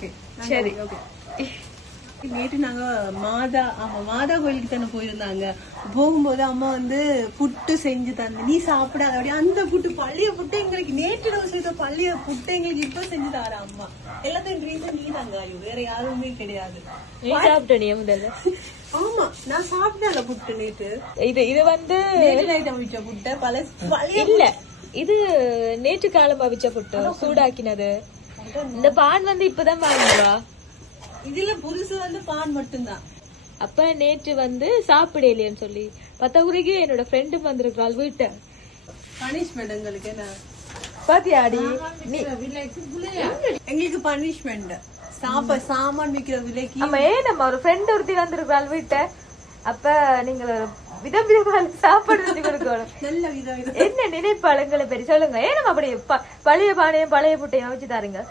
Okay சரி. Okay. நேற்று நாங்க மாதா கோயிலுக்கு தானே போயிருந்தாங்க. போகும்போது அம்மா வந்து புட்டு செஞ்சு தந்து நீ சாப்பிடாத அப்படி அந்த புட்டு பழைய புட்டு எங்களுக்கு நேற்று நம்ம செய்த பழைய புட்டு எங்களுக்கு இப்ப செஞ்சு தார அம்மா. எல்லாத்தையும் ரீசன் நீ தாங்க, வேற யாருமே கிடையாது. நீ சாப்பிட்ட நீ முதல்ல? ஆமா நான் சாப்பிட்டேன் புட்டு நேற்று. இது வந்து நைட் அவிச்ச புட்டை பழைய இல்ல, இது நேற்று காலம் அவிச்ச புட்டு சூடாக்கினது. இந்த பான் வந்து இப்பதான் வாங்குவா. இதுல புதுசு வந்து பான் மட்டும்தான். அப்ப நேற்று வந்து சாப்பிடலையேன்னு சொல்லி பத்தகுறைக்கு என்னோட ஃப்ரெண்டு வந்திருக்காள் வீட்டை. பனிஷ்மெண்ட் எங்களுக்கு என்ன பாத்தியாடி எங்களுக்கு பனிஷ்மெண்ட் சாமான் விக்கிற விலைக்கு. நம்ம நம்ம ஒரு ஃப்ரெண்ட் ஒருத்தி வந்திருக்காள் வீட்டை. அப்ப நீங்க விதம் விதமான சாப்பாடு செஞ்சு கொடுக்கணும். நல்ல விதம் என்ன நினைப்பாளுங்களை பெரிய சொல்லுங்க. ஏன் நம்ம அப்படி பழைய பானையும் பழைய புட்டையும் வச்சு தாருங்க.